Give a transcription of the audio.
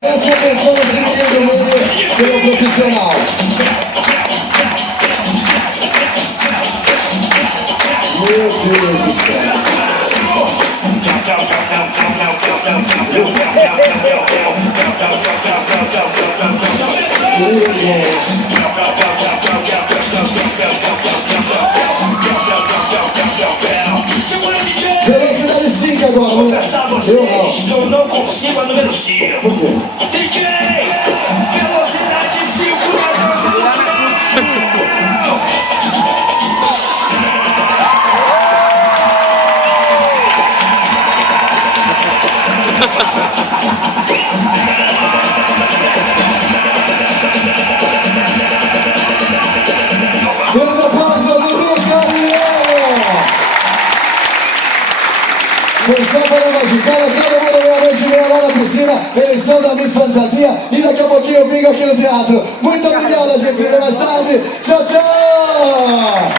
Essa atenção nesse menino do meio pelo profissional. Meu Deus do céu. Velocidade 5 agora, eu não consigo a número 5. Por quê? DJ! Velocidade 5 na dança do Grande aplauso ao Dudu Caminhão! Foi só para uma agitada, todo mundo meia-noite e meia lá na piscina, eleição da Miss Fantasia, e daqui a pouquinho eu fico aqui no teatro. Muito obrigado, gente, se vê mais tarde. Tchau, tchau!